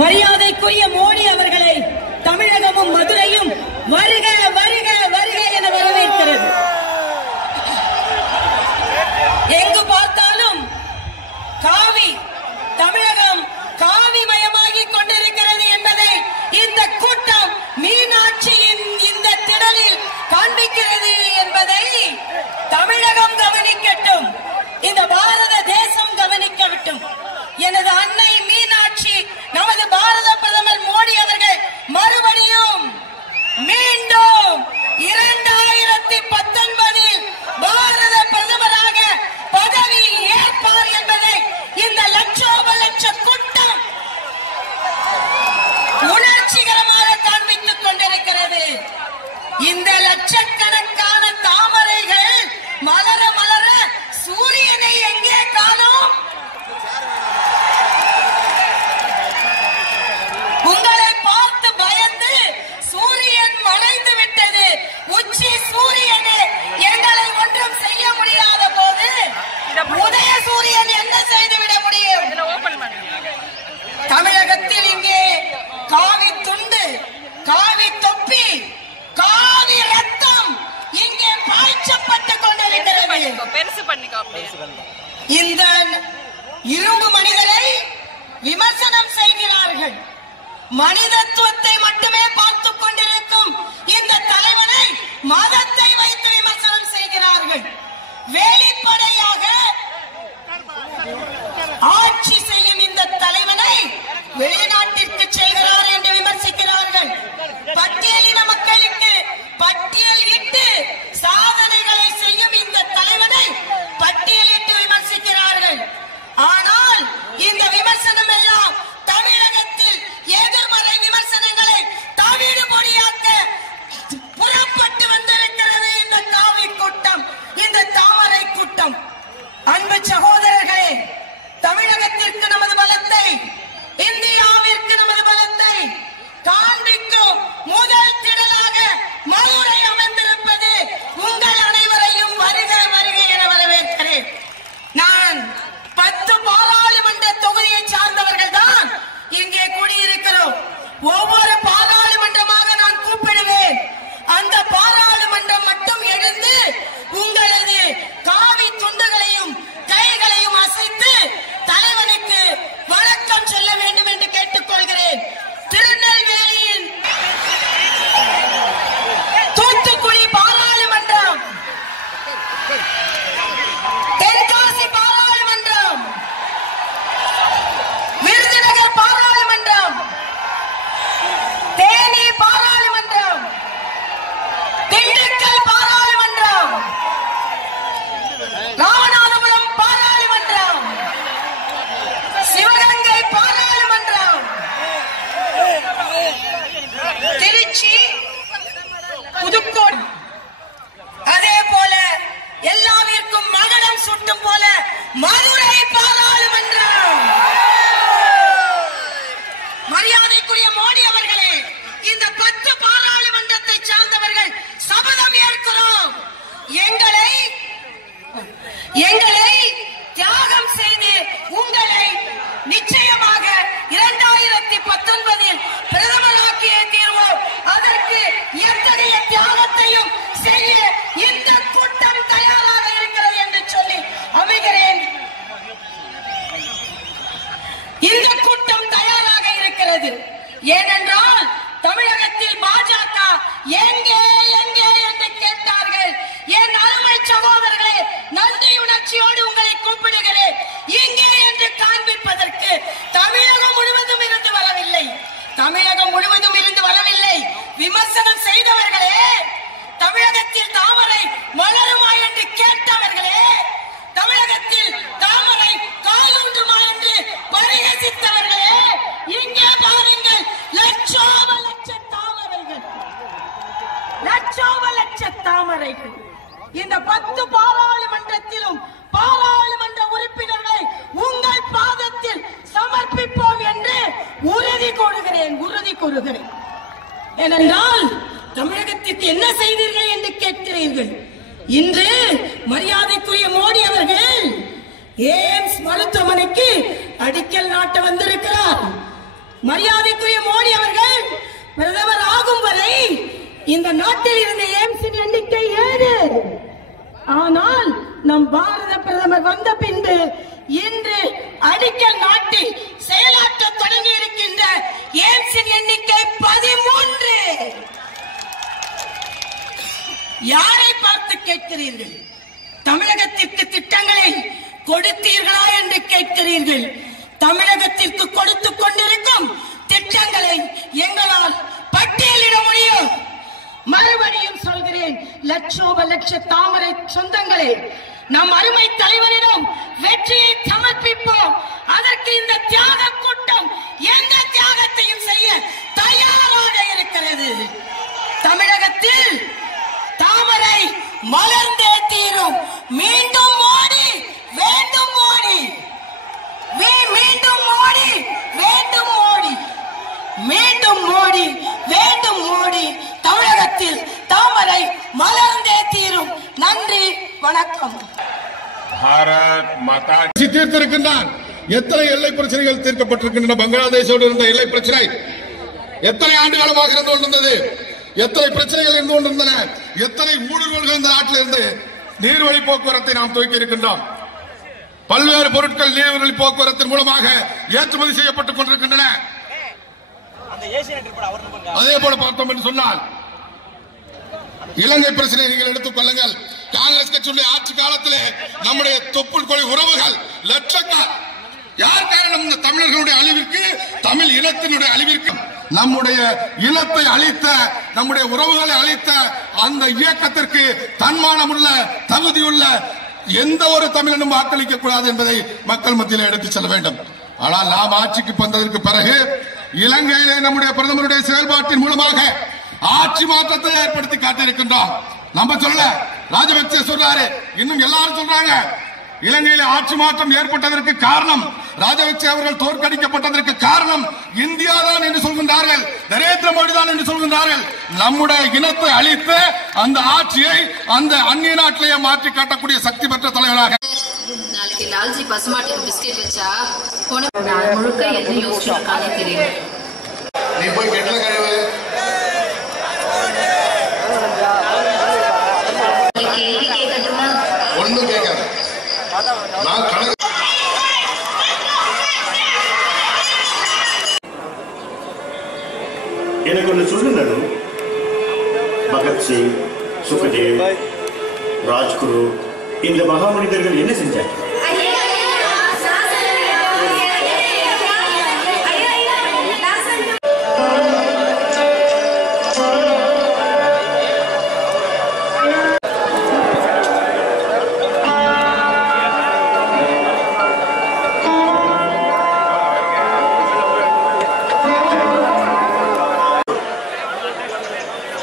மரியாதைக்குரிய மோடி அவர்களை தமிழகமும் மதுரையும் வருக வருக வருக என வரவேற்கிறது. எங்கு பார்த்தாலும் காவி, தமிழகம் காவிமயமாகிக் கொண்டிருக்கிறது என்பதை இந்த கூட்டம் மீனாட்சியின் இந்த திடலில் காண்பிக்கிறது என்பதை தமிழகம் கவனிக்கட்டும், இந்த பாரத தேசம் கவனிக்கட்டும். எனது அன்னை மீனாட்சி, நமது பாரத பிரதமர் மோடி அவர்கள் மறுபடியும் மீண்டும் 2019 பாரத பிரதமராக பதவி ஏற்பார் என்பதை இந்த லட்சோப லட்ச கூட்டம் உணர்ச்சிகரமாக காண்பித்துக் கொண்டிருக்கிறது. இந்த லட்சக்கணக்கான தாமரைகள் மலர மலர சூரியனை எங்கே காணோம்? உங்களை பார்த்து பயந்து சூரியன் மறைந்து விட்டது. உச்சி சூரியனே எங்களை ஒன்றும் செய்ய முடியாத போது உதய சூரியன் என்ன செய்துவிட முடியும்? தமிழகத்தில் இங்கே காவி துண்டு, காவி தொப்பி, காவி ரத்தம் இங்கே பாய்ச்சப்பட்டுக் கொண்டிருக்கிறது. இந்த இரும்பு மனிதரை விமர்சனம் செய்கிறார்கள். மனிதத்துவத்தை மட்டுமே பார்த்துக் கொண்டிருக்கும் இந்த தலைவனை மதத்தை வைத்து விமர்சனம் செய்கிறார்கள். வெளிப்படையாக ஆட்சி செய்யும் இந்த தலைவனை வெளிநாட்டிற்கு செல்கிறார் என்று விமர்சிக்கிறார்கள். பட்டியலின மக்களுக்கு பட்டியல் இட்டு சாதனைகளை செய்யும் இந்த தலைவனை பட்டியலிட்டு விமர்சிக்கிறார்கள். ஆனால் இந்த விமர்சனம் எல்லாம் தமிழகத்தில் எதிர்மறை விமர்சனங்களை தவிடு பொடியாக்க புறப்பட்டு வந்திருக்கிறது இந்த காவி கூட்டம், இந்த தாமரை கூட்டம். அன்பு சகோதரர்களே, தமிழகத்திற்கு நமது பலத்தை, இந்தியாவிற்கு நமது பலத்தை காண்பிக்கும் முதல் திடலாக மதுரை அமைந்திருப்பது உங்கள் அனைவரையும் வருக வருக என வரவேற்கிறேன். நான் 10 பாராளுமன்ற தொகுதியை சார்ந்தவர்கள் தான் இங்கே கூடியிருக்கிறோம். ஒவ்வொரு பாராளுமன்றமாக நான் கூப்பிடுவேன். அந்த பாராளுமன்றம் மட்டும் எழுந்து உங்களது காவி துண்டுகளையும் கைகளையும் அசைத்து தலைவனுக்கு வணக்கம் சொல்ல வேண்டும் என்று கேட்டுக்கொள்கிறேன். திருநெல்வேலியின் தூத்துக்குடி பாராளுமன்றம், தென்காசி பாராளுமன்றம், விருதுநகர் பாராளுமன்றம், தேனி பாராளுமன்றம், திண்டுக்கல் பாராளுமன்றம், ராமநாதபுரம் பாராளுமன்றம், சிவகங்கை பாராளுமன்றம், திருச்சி, புதுக்கோட்டை, அதே போல எல்லாவிற்கும் மகுடம் சுட்டும் போல மதுரை பாராளுமன்றம். மரியாதைக்குரிய மோடி அவர்களே, இந்த 10 பாராளுமன்றத்தை சார்ந்தவர்கள் சபதம் ஏற்கிறோம். எங்களை தியாகம் செய்து உங்களை நிச்சயமாக 2019 பிரதமராக்கிய தீர்வோம். அதற்கு எத்தகைய தியாகத்தையும் செய்ய இந்த கூட்டம் தயாராக இருக்கிறது என்று சொல்லி அமைகிறேன். இந்த கூட்டம் தயாராக இருக்கிறது. ஏனென்றால் தமிழகத்தில் பாஜக எங்கே எங்கே என்று கேட்டார்கள். என் அருமை சகோதரர்களே, நன்றியுணர்ச்சியோடு உங்களை கூப்பிடுகிறேன். இங்கே என்று காண்பிப்பதற்கு தமிழகம் முழுவதும் இருந்து வரவில்லை. தமிழகம் முழுவதும் இருந்து வரவில்லை. விமர்சனம் செய்தவர்களே, தமிழகத்தில் தாமரை மலருமா என்று கேட்டவர்களே, தமிழகத்தில் தாமரை காலூன்றுமா என்று பரிகசித்தவர்களே, இங்கே பாருங்கள், லட்சோப லட்ச தாமரைகள், லட்சோப லட்ச தாமரைகள். இந்த 10 பாராளுமன்றத்திலும் பாராளுமன்ற உறுப்பினர்களை உங்கள் பாதத்தில் சமர்ப்பிப்போம் என்று உறுதி கூறுகிறேன். ஏனென்றால் தமிழகத்திற்கு என்ன செய்தீர்கள் என்று கேட்கிறீர்கள். இன்று மரியாதைக்குரிய மோடி அவர்கள் எய்ம்ஸ் மருத்துவமனைக்கு அடிக்கல் நாட்ட வந்திருக்கிறார். மரியாதைக்குரிய மோடி அவர்கள் பிரதமர் ஆகும் வரை இந்த நாட்டில் இருந்த எய்ம்ஸின் எண்ணிக்கை 7. ஆனால் நம் பாரத பிரதமர் வந்த பின்பு இன்று அடிக்கல் நாட்டி செயலாற்ற தொடங்கி இருக்கின்ற எய்ம்ஸின் எண்ணிக்கை 13. யாரை பார்த்து கேட்கிறீர்கள்? தமிழகத்திற்கு திட்டங்களை கொடுத்தீர்களா என்று கேட்கிறீர்கள். தமிழகத்திற்கு கொடுத்துக் கொண்டிருக்கும் திட்டங்களை எங்களால் பட்டியலிட முடியும். மறுபடியும் சொல்கிறேன், லட்சோப லட்ச தாமரை சொந்தங்களே, நம் அருமை தலைவரிடம் வெற்றியை சமர்ப்பிப்போம். அதற்கு இந்த தியாக கூட்டம் எந்த தியாகத்தையும் செய்ய தயாராக இருக்கிறது. தமிழகத்தில் தாமரை மலர்ந்தே தீரும். மீண்டும் மோடி, வேண்டும் மோடி, மீண்டும் மோடி, வேண்டும் மோடி, மீண்டும் மோடி, வேண்டும் மோடி. தமிழகத்தில் தாமரை மலர்ந்தே தீரும். நன்றி, வணக்கம். பாரத் மாதா தீர்த்திருக்கின்றான். எத்தனை எல்லை பிரச்சனைகள் தீர்க்கப்பட்டிருக்கின்றன? பங்களாதேஷோடு இருந்த எல்லை பிரச்சனை எத்தனை ஆண்டு காலமாக இருந்து கொண்டிருந்தது? எத்தனை பிரச்சனைகள் இருந்து கொண்டிருந்தன? எத்தனை ஊடுருவல்கள் இந்த நாட்டில் இருந்து? நீர்வழி போக்குவரத்தை நாம் துவக்கி இருக்கின்றோம். பல்வேறு பொருட்கள் நீர்வழி போக்குவரத்தின் மூலமாக ஏற்றுமதி செய்யப்பட்டுக் கொண்டிருக்கின்றன. அதே போல பார்த்தோம் என்று சொன்னால் இலங்கை பிரச்சனை நீங்கள் எடுத்துக் கொள்ளுங்கள். காங்கிரஸ் கட்சியுடைய ஆட்சி காலத்திலே நம்முடைய தொப்புள் கொலை உறவுகள் லட்சக்கணக்கான யார் காரணம்? இந்த தமிழர்களுடைய அழிவிற்கு, தமிழ் இனத்தினுடைய அழிவிற்கு, நம்முடைய இனத்தை அழித்த, நம்முடைய உறவுகளை அழித்த அந்த இயக்கத்திற்கு தன்மானமுள்ள, தகுதியுள்ள எந்த ஒரு தமிழனும் வாக்களிக்க கூடாது என்பதை மக்கள் மத்தியில் எடுத்துச் செல்ல வேண்டும். ஆனால் நாம் ஆட்சிக்கு வந்ததற்கு பிறகு இலங்கையிலே நம்முடைய பிரதமருடைய செயல்பாட்டின் மூலமாக ஆட்சி மாற்றத்தை ஏற்படுத்தி காட்டியிருக்கின்றோம். நம்ம சொல்ல, ராஜபக்சே சொல்றாரு, இன்னும் எல்லாரும் சொல்றாங்க. இலங்கையில ஆட்சி மாற்றம் ஏற்பட்டதற்கு காரணம், ராஜபக்சே அவர்கள் தோற்கடிக்கப்பட்டதற்கு காரணம் இந்தியா தான் என்று சொல்கின்றார்கள், நரேந்திர மோடி தான் என்று சொல்கின்றார்கள். நம்முடைய இனத்தை அழித்து அந்த ஆட்சியை அந்த அந்நிய நாட்டிலேயே மாற்றி காட்டக்கூடிய சக்தி பெற்ற தலைவராக நாளைக்கு லால்ஜி பசுமாட்டு பிஸ்கெட் வச்சா போன நாள் முழுக்க என்ன யோசிச்சிருக்கானே தெரியும். நீ போய் கெட்டல கழுவு. கேள்வி கேட்கட்டுமா? ஒண்ணும் கேட்காத. நான் கணக்கு எனக்கு ஒன்று சொல்லுங்க. பகத்சிங், சுகதேவ், ராஜ்குரு இந்த மகாமனிதர்கள் என்ன செஞ்சாங்க?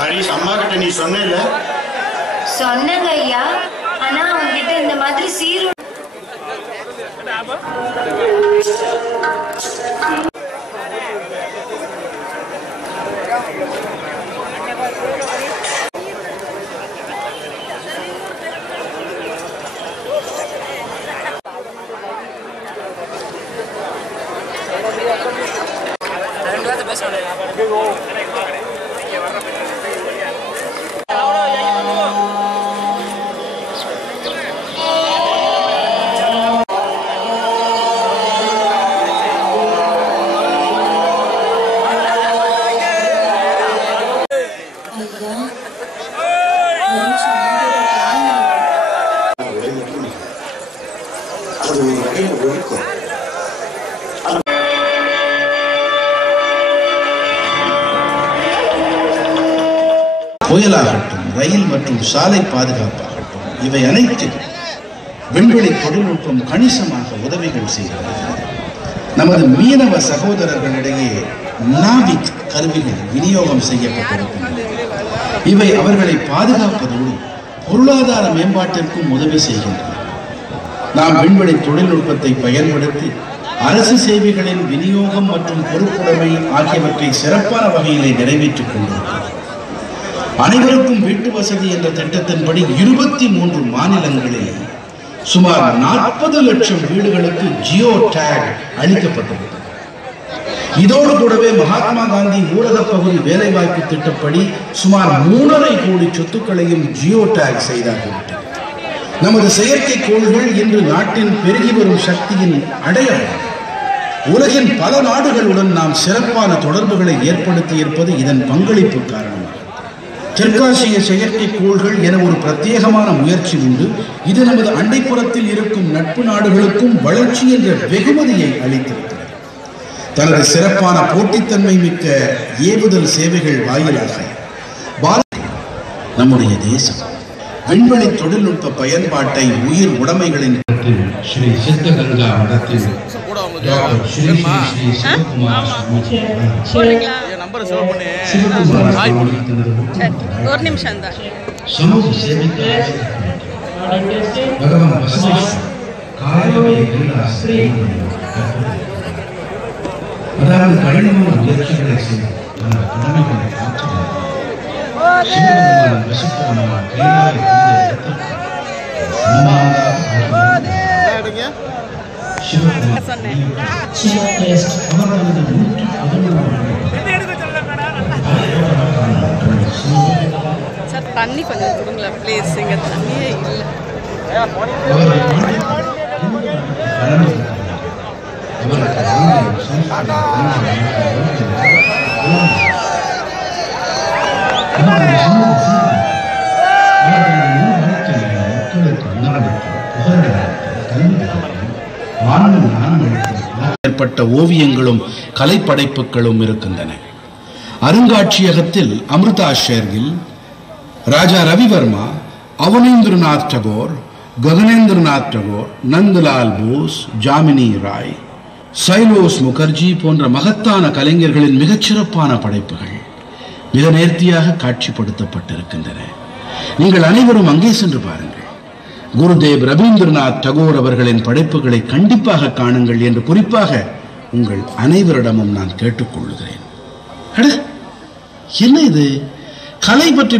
ஹரிஷ், அம்மா கிட்ட நீ சொன்ன? சொன்னங்க ஐயா. ஆனா உங்ககிட்ட இந்த மாதிரி சீரு புயலாகட்டும், ரயில் மற்றும் சாலை பாதுகாப்பாகட்டும், இவை அனைத்தும் விண்வெளி தொழில்நுட்பம் கணிசமாக உதவிகள் செய்கிறது. நமது மீனவ சகோதரர்களிடையே நாவிக் கருவிகள் விநியோகம் செய்யப்பட்டிருக்கின்றன. இவை அவர்களை பாதுகாப்பதோடு பொருளாதார மேம்பாட்டிற்கும் உதவி செய்கின்றன. நாம் விண்வெளி தொழில்நுட்பத்தை பயன்படுத்தி அரசு சேவைகளின் விநியோகம் மற்றும் பொறுப்புடைமை ஆகியவற்றை சிறப்பான வகையிலே நிறைவேற்றிக் கொண்டிருக்கிறோம். அனைவருக்கும் வீட்டு வசதி என்ற திட்டத்தின்படி 23 மாநிலங்களில் சுமார் 40 லட்சம் வீடுகளுக்கு ஜியோ டேக் அளிக்கப்பட்டுள்ளது. இதோடு கூடவே மகாத்மா காந்தி ஊரக பகுதி வேலைவாய்ப்பு திட்டப்படி சுமார் 3.5 கோடி சொத்துக்களையும் ஜியோ டேக் செய்தாகிவிட்டது. நமது செயற்கைக்கோள்கள் இன்று நாட்டின் பெருகி வரும் சக்தியின் அடையாளம். உலகின் பல நாடுகளுடன் நாம் சிறப்பான தொடர்புகளை ஏற்படுத்தி இருப்பது இதன் பங்களிப்பு காரணமாக. தெற்காசிய செயற்கைக்கோள்கள் என ஒரு பிரத்யேகமான முயற்சி உண்டு. இது நமது அண்டைப்புறத்தில் இருக்கும் நட்பு நாடுகளுக்கும் வளர்ச்சி என்ற வெகுமதியை அளித்திருக்கிறது. தனது சிறப்பான போட்டித்தன்மை மிக்க ஏவுதல் சேவைகள் வாயிலாக நம்முடைய தேசம் விண்வெளி தொழில்நுட்ப பயன்பாட்டை உயிர் உடைமைகளின் ஸ்ரீ சித்தகங்கா மடத்தில் ஸ்ரீ சிவகுமார் சமூக சேவைக்கு பகவான் பசவேஸ்வர் காயவை அதாவது கடினமான முயற்சிகளை செய்து கடமைகளை சிவபெருமான் வசிப்பதனால் கைலாய தண்ணி கொஞ்சம் கொடுங்களா ப்ளீஸ், இங்க தண்ணியே இல்லை. ஏற்பட்ட ஓவியங்களும் கலைப்படைப்புகளும் இருக்கின்றன. அருங்காட்சியகத்தில் அமிர்தா ஷேர்கில், ராஜா ரவிவர்மா, அவனேந்திரநாத் டகோர், ககனேந்திரநாத் டகோர், நந்தலால் போஸ், ஜாமினி ராய், சைலோஸ் முகர்ஜி போன்ற மகத்தான கலைஞர்களின் மிகச்சிறப்பான படைப்புகள் மிக நேர்த்தியாக காட்சிப்படுத்தப்பட்டிருக்கின்றன. நீங்கள் அனைவரும் அங்கே சென்று பாருங்கள். குருதேவ் ரவீந்திரநாத் டகோர் அவர்களின் படைப்புகளை கண்டிப்பாக காணுங்கள் என்று குறிப்பாக உங்கள் அனைவரிடமும் நான் கேட்டுக்கொள்கிறேன். என்ன இது கலை பற்றி